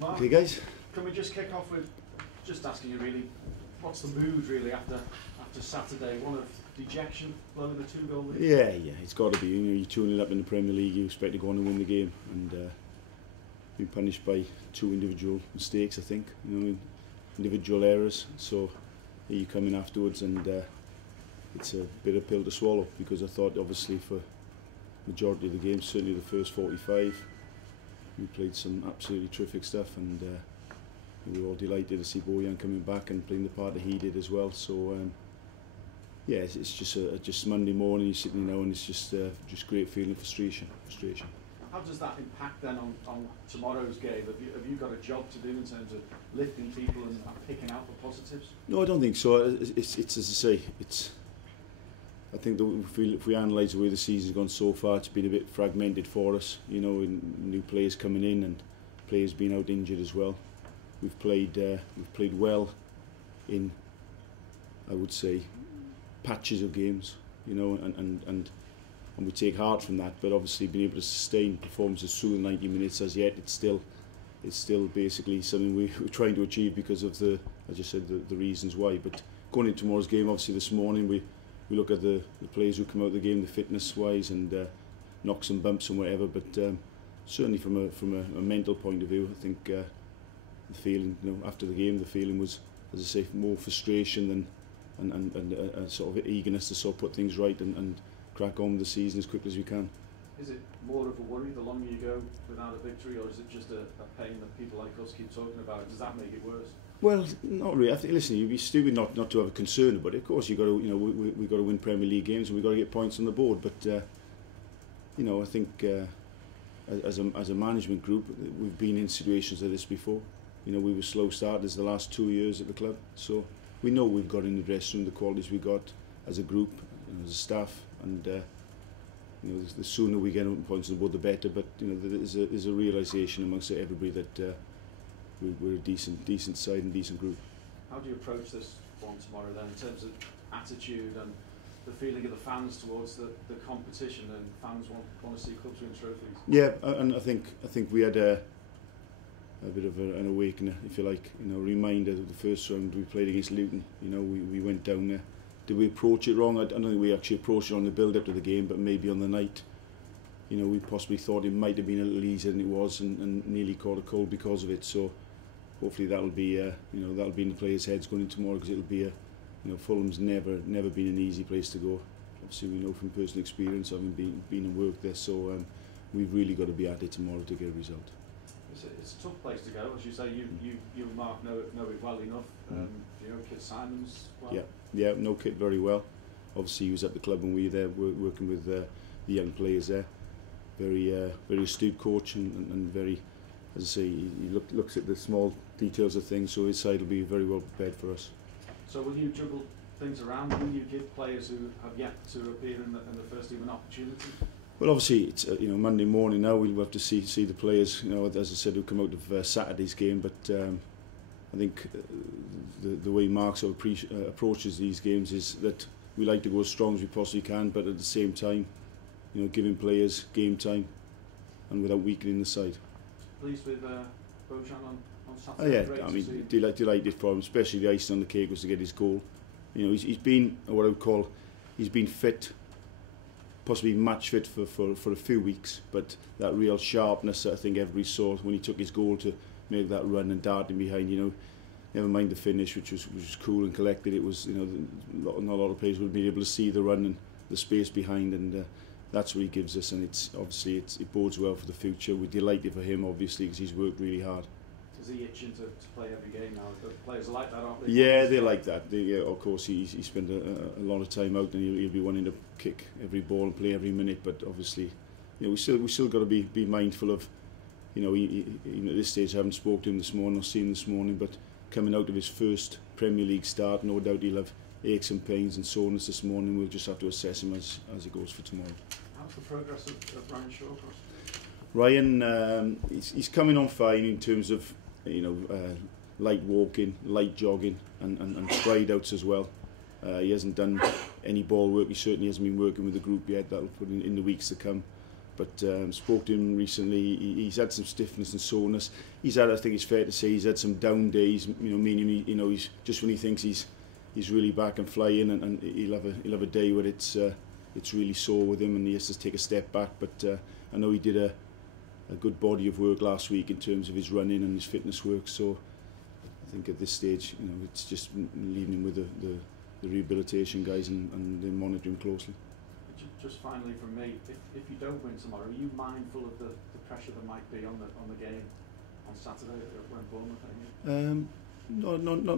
Mark, okay, guys. Can we just kick off with just asking you really, what's the mood really after Saturday? One of dejection, blowing the 2-goal lead? Yeah, it's got to be. You're 2-0 up in the Premier League. You expect to go on and win the game, and been punished by 2 individual mistakes. I think individual errors. So here you come in afterwards, and it's a bitter pill to swallow, because I thought obviously for majority of the game, certainly the first 45, we played some absolutely terrific stuff, and we were all delighted to see Bowen coming back and playing the part that he did as well. So yeah, it's just Monday morning. You're sitting and it's just great feeling, frustration. How does that impact then on tomorrow's game? Have you got a job to do in terms of lifting people and picking out the positives? No, I don't think so. It's as I say, I think that if we analyse the way the season's gone so far, it's been a bit fragmented for us. New players coming in and players being out injured as well. We've played well in, I would say, patches of games. And we take heart from that. But obviously, being able to sustain performances through the 90 minutes as yet, it's still basically something we're trying to achieve because of the, as you said, the reasons why. But going into tomorrow's game, obviously this morning we look at the players who come out of the game, the fitness-wise, and knocks and bumps and whatever. But certainly from a mental point of view, I think the feeling, after the game, the feeling was, as I say, more frustration and a sort of eagerness to sort of put things right and crack on with the season as quickly as we can. Is it more of a worry the longer you go without a victory, or is it just a pain that people like us keep talking about? Does that make it worse? Well, not really. I think, listen, you'd be stupid not to have a concern about it. Of course, you've got to, we've got to win Premier League games and we've got to get points on the board. But I think as a management group, we've been in situations like this before. We were slow starters the last 2 years at the club, so we know we've got in the dressing room the qualities we got as a group and as a staff. And the sooner we get points on the board, the better. But there's a realisation amongst everybody that we're a decent side and decent group. How do you approach this one tomorrow then, in terms of attitude and the feeling of the fans towards the competition, and fans want to see clubs win trophies? Yeah, and I think we had a bit of an awakener, if you like. Reminder of the first round we played against Luton. We went down there. Did we approach it wrong? I don't think we actually approached it on the build-up to the game, but maybe on the night, we possibly thought it might have been a little easier than it was, and nearly caught a cold because of it. So hopefully that'll be, that'll be in the players' heads going into tomorrow, because it'll be Fulham's never been an easy place to go. Obviously, we know from personal experience, having been and worked there. So we've really got to be at it tomorrow to get a result. It's a tough place to go, as you say. You and Mark know it well enough. Kit Simons well. Yeah, know Kit very well. Obviously, he was at the club when we were there, working with the young players there. Very astute coach, and very, as I say, he looks at the small details of things. So his side will be very well prepared for us. So will you juggle things around? Will you give players who have yet to appear in the first team an opportunity? Well, obviously it's Monday morning now. We'll have to see the players. As I said, who come out of Saturday's game. But I think the way Mark sort of approaches these games is that we like to go as strong as we possibly can, but at the same time, giving players game time and without weakening the side. Pleased with Bojan on Saturday? Oh, yeah, I mean, delighted for him, especially the icing on the cake was to get his goal. He's been what I would call, he's been fit, possibly match fit for a few weeks, but that real sharpness that I think everybody saw when he took his goal to make that run and darting behind, never mind the finish, which was cool and collected. It was, not a lot of players would be able to see the run and the space behind, and that's what he gives us, and it's obviously it bodes well for the future. We're delighted for him, obviously, because he's worked really hard. Is he itching to play every game now? The players are like that, aren't they? Yeah, they're like that. Of course, he spent a lot of time out, and he'll be wanting to kick every ball and play every minute. But obviously, we still got to be mindful of, at this stage I haven't spoken to him this morning or seen him this morning, but coming out of his first Premier League start, no doubt he'll have aches and pains and soreness this morning. We'll just have to assess him as he goes for tomorrow. How's the progress of Ryan Shawcross? Ryan, he's coming on fine in terms of light walking, light jogging, and stride outs as well. He hasn't done any ball work. He certainly hasn't been working with the group yet. That'll put in the weeks to come. But spoke to him recently. He's had some stiffness and soreness. He's had, I think it's fair to say, he's had some down days. Meaning he's just when he thinks he's really back and flying, and he'll have a day where it's really sore with him, and he has to take a step back. But I know he did a good body of work last week in terms of his running and his fitness work. So I think at this stage, it's just leaving him with the rehabilitation guys and then monitoring closely. Just finally from me, if you don't win tomorrow, are you mindful of the pressure that might be on the game on Saturday when Bournemouth?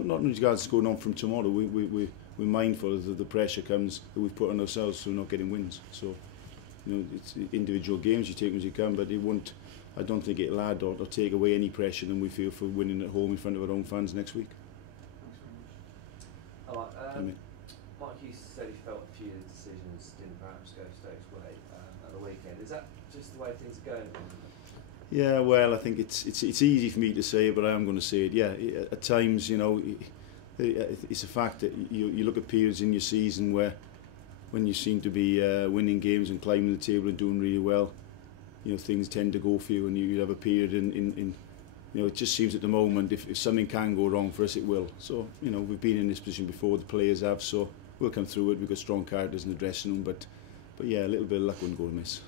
Not in regards to going on from tomorrow. We're mindful of the pressure comes that we've put on ourselves through not getting wins. So it's individual games, you take them as you can, but it won't. I don't think it'll add or take away any pressure than we feel for winning at home in front of our own fans next week. Thanks very much. All right. Mark, you said he felt a few decisions didn't perhaps go Stoke's way at the weekend. Is that just the way things are going? Yeah, well, I think it's easy for me to say it, but I am going to say it. Yeah, at times, it's a fact that you look at periods in your season where, when you seem to be winning games and climbing the table and doing really well, things tend to go for you, and you have a period in it just seems at the moment if something can go wrong for us, it will. So we've been in this position before, the players have, so we'll come through it. We've got strong characters in the dressing room, but yeah, a little bit of luck wouldn't go amiss.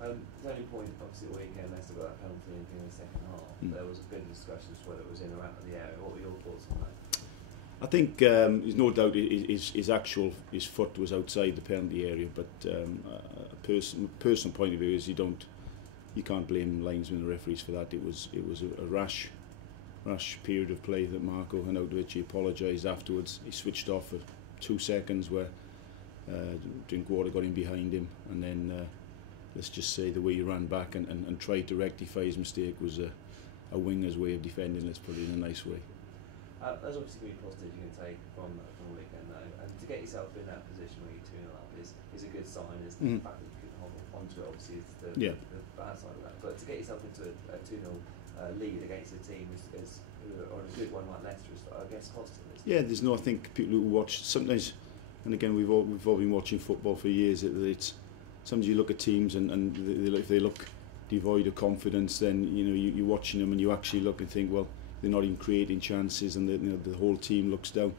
The only point, obviously, the weekend, Leicester got that penalty in the second half. There was a bit of discussion as to whether it was in or out of the area. What were your thoughts on that? I think there's no doubt his foot was outside the penalty area, but personal point of view is you can't blame linesmen and referees for that. It was a rash period of play that Marco Arnautovic, he apologised afterwards. He switched off for 2 seconds where Drinkwater got in behind him, and then let's just say the way he ran back and tried to rectify his mistake was a winger's way of defending, let's put it in a nice way. There's obviously going to be positive you can take from the weekend though, and to get yourself in that position where you're 2-0 up is a good sign. Is the fact that you can hold onto it, obviously, is the bad side of that. But to get yourself into a 2-0 lead against a team or a good one like Leicester is, I guess, costing. Yeah, there's no. I think people who watch sometimes, and again we've all been watching football for years. It's sometimes you look at teams and if they look devoid of confidence, then you're watching them and you actually look and think, well, they're not even creating chances, and the whole team looks down.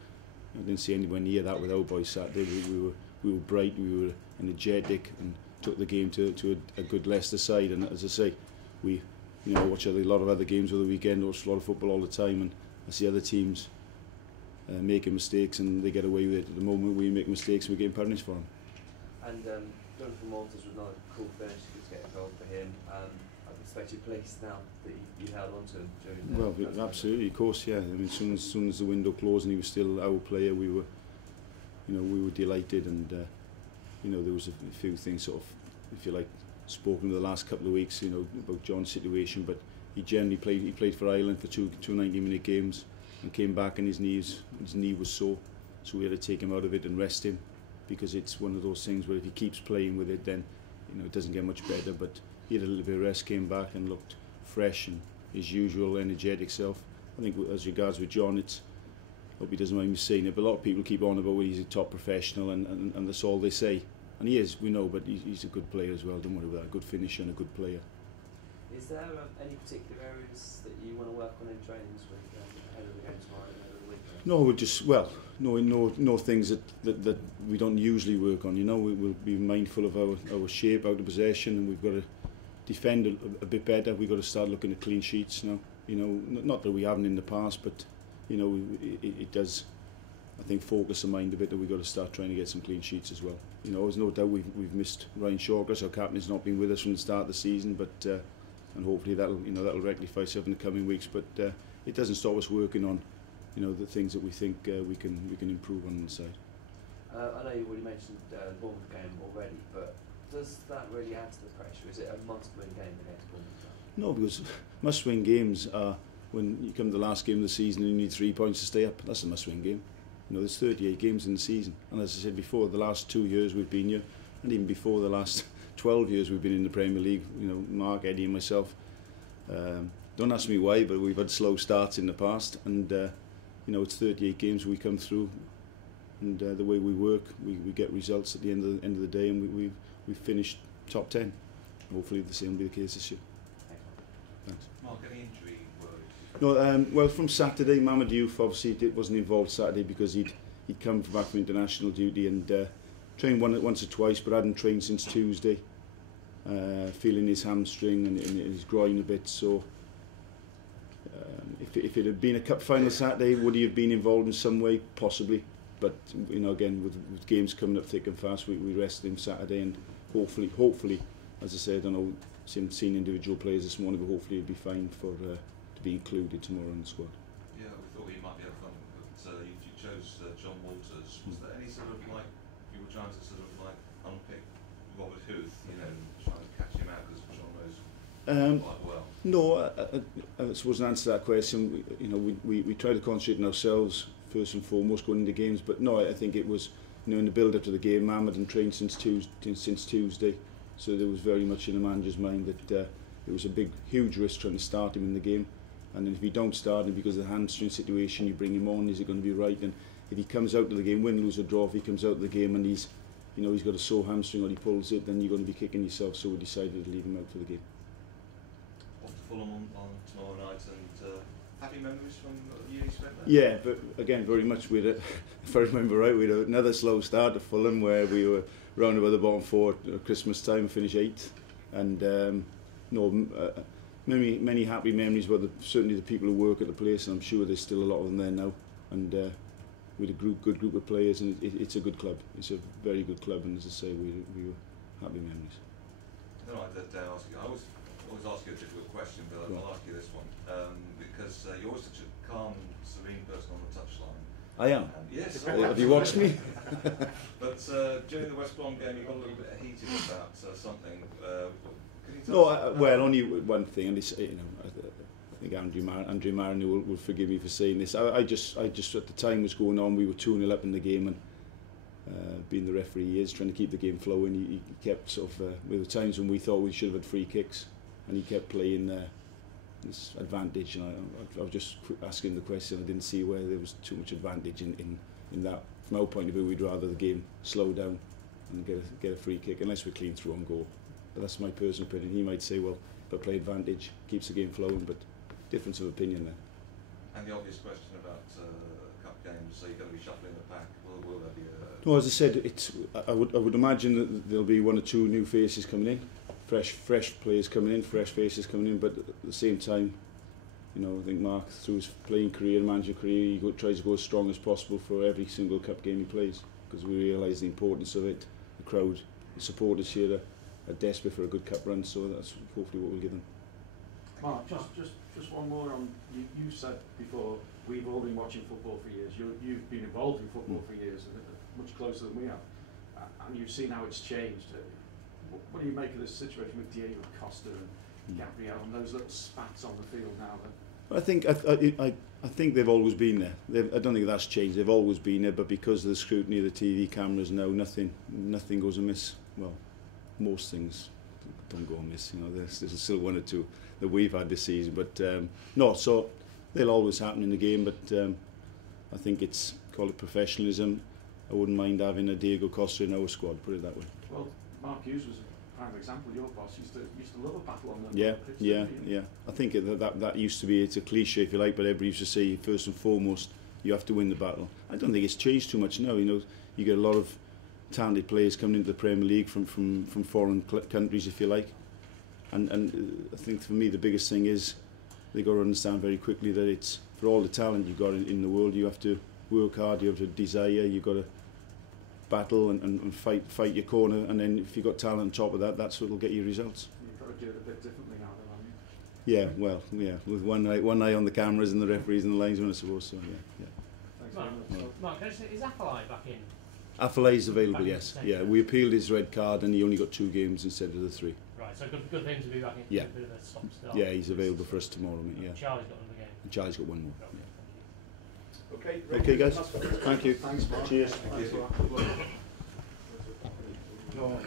I didn't see anywhere near that with our boys Saturday. We were bright, we were energetic, and took the game to a good Leicester side. And as I say, we watch a lot of other games over the weekend, watch a lot of football all the time, and I see other teams making mistakes and they get away with it. At the moment we make mistakes and we're getting punished for them. And Jonathan Walters was not a cool finish, good to get a goal for him. I expect you're pleased now that you held on to him during the absolutely, of course, yeah. I mean, as soon as the window closed and he was still our player, we were delighted, and there was a few things sort of, if you like, spoken the last couple of weeks, about John's situation, but he generally played for Ireland for two 90-minute games and came back, and his knee was sore, so we had to take him out of it and rest him, because it's one of those things where if he keeps playing with it, then it doesn't get much better. But he had a little bit of rest, came back and looked fresh and his usual energetic self. I think as regards with John, I hope he doesn't mind me saying it, but a lot of people keep on about he's a top professional and that's all they say, and he is, we know, but he's a good player as well. Don't worry about that. A good finisher and a good player. Is there any particular areas that you want to work on in training this week ahead of the game tomorrow and ahead of the weekend? No, no things that we don't usually work on. We'll be mindful of our shape out of possession, and we've got to defend a bit better. We've got to start looking at clean sheets now. Not that we haven't in the past, but it does, I think, focus the mind a bit that we've got to start trying to get some clean sheets as well. There's no doubt we've missed Ryan Shawcross. Our captain has not been with us from the start of the season, but and hopefully that'll rectify itself in the coming weeks. But it doesn't stop us working on the things that we think we can improve on the side. I know you already mentioned the Bournemouth game already, but does that really add to the pressure? Is it a must-win game against Bournemouth? No, because must-win games are when you come to the last game of the season and you need 3 points to stay up. That's a must-win game. There's 38 games in the season, and as I said before, the last 2 years we've been here, and even before the last 12 years we've been in the Premier League. Mark, Eddie, and myself. Don't ask me why, but we've had slow starts in the past, and it's 38 games we come through. and the way we work, we get results at the end of the day, and we finished top 10. Hopefully the same will be the case this year. Thanks. Mark, any injury worries? No, well, from Saturday, Mohamed Youth obviously wasn't involved Saturday because he'd come back from international duty and trained once or twice, but hadn't trained since Tuesday. Feeling his hamstring and his groin a bit, so if it had been a cup final Saturday, would he have been involved in some way? Possibly, but you know, again, with games coming up thick and fast, we rested him Saturday, and hopefully, as I said, I don't know, seen individual players this morning, but hopefully he'll be fine for to be included tomorrow in the squad. Yeah, we thought you might be able to, but you chose John Walters. Was there any sort of like, you were trying to sort of like unpick Robert Huth, you know, trying to catch him out because John knows quite well? No, I suppose to answer that question, you know, we try to concentrate on ourselves first and foremost going into games, but no, I think it was, you know, in the build-up to the game, Mohamed hadn't trained since Tuesday, so there was very much in the manager's mind that it was a huge risk trying to start him in the game, and then if you don't start him because of the hamstring situation, you bring him on, is it going to be right? And if he comes out of the game, win, lose or draw, if he comes out of the game and he's got a sore hamstring or he pulls it, then you're going to be kicking yourself, so we decided to leave him out for the game. Off to Fulham on tomorrow night, and happy memories from the year you spent there? Yeah, but again, very much if I remember right, we had another slow start at Fulham where we were round about the bottom four at Christmas time, finished 8th, and many happy memories about certainly the people who work at the place, and I'm sure there's still a lot of them there now, and we had a good group of players, and it's a good club. It's a very good club, and as I say, we were happy memories. I don't know, I dare ask you. I always ask you a difficult question, but I'll ask you this one because you're always such a calm, serene person on the touchline. I am. Yes. Have you watched me? But during the West Brom game, you got a little bit heated about something. Can you tell No, us well, only one thing, and it's, you know, I think Andrew Marin will forgive me for saying this. I just at the time was going on, we were 2-0 up in the game, and being the referee he is, trying to keep the game flowing, he kept sort of, there were times when we thought we should have had free kicks, and he kept playing this advantage, and I was just asking the question. I didn't see where there was too much advantage in that. From our point of view, we'd rather the game slow down and get a free kick, unless we're clean through on goal. But that's my personal opinion. He might say, well, but play advantage keeps the game flowing, but difference of opinion there. And the obvious question about cup games, so you've got to be shuffling the pack. Will there be a... No, as I said, I would imagine that there'll be 1 or 2 new faces coming in, fresh players coming in, fresh faces coming in. But at the same time, you know, I think Mark, through his playing career and management career, he tries to go as strong as possible for every single cup game he plays, because we realise the importance of it. The crowd, the supporters here are desperate for a good cup run, so that's hopefully what we'll give them. Mark, just one more on, you said before, we've all been watching football for years. You've been involved in football for years, much closer than we have, and you've seen how it's changed. What do you make of this situation with Diego Costa and Gabriel and those little spats on the field now? I think they've always been there. I don't think that's changed. They've always been there, but because of the scrutiny of the TV cameras now, nothing goes amiss. Well, most things don't go amiss. You know, there's still 1 or 2 that we've had this season, but no. So they'll always happen in the game, but I think it's, call it professionalism. I wouldn't mind having a Diego Costa in our squad. Put it that way. Well, Mark Hughes was a prime example. Your boss used to love a battle on the pitch. Yeah. I think that used to be, it's a cliche if you like, but everybody used to say first and foremost you have to win the battle. I don't think it's changed too much now. You know, you get a lot of talented players coming into the Premier League from foreign countries, if you like, and I think for me the biggest thing is they got to understand very quickly that it's, for all the talent you've got in the world, you have to work hard, you have to desire, you've got to battle and fight your corner, and then if you've got talent on top of that, that's what will get you results. You've got to do it a bit differently now, though, haven't you? Yeah, well, yeah, with one eye on the cameras and the referees and the linesmen, I suppose. So yeah. Thanks Mark, very much. Mark, is Afellay back in? Afellay is available, yes. Yeah, we appealed his red card and he only got 2 games instead of the 3. Right, so good thing to be back in. Yeah. A bit of a stop start. Yeah, he's available for us tomorrow, mate. Yeah. Charlie's got another game. And Charlie's got 1 more. Right, Yeah. thank you. Okay, guys. Thank you. Thanks, Mark. Cheers. Thanks for that. Good luck.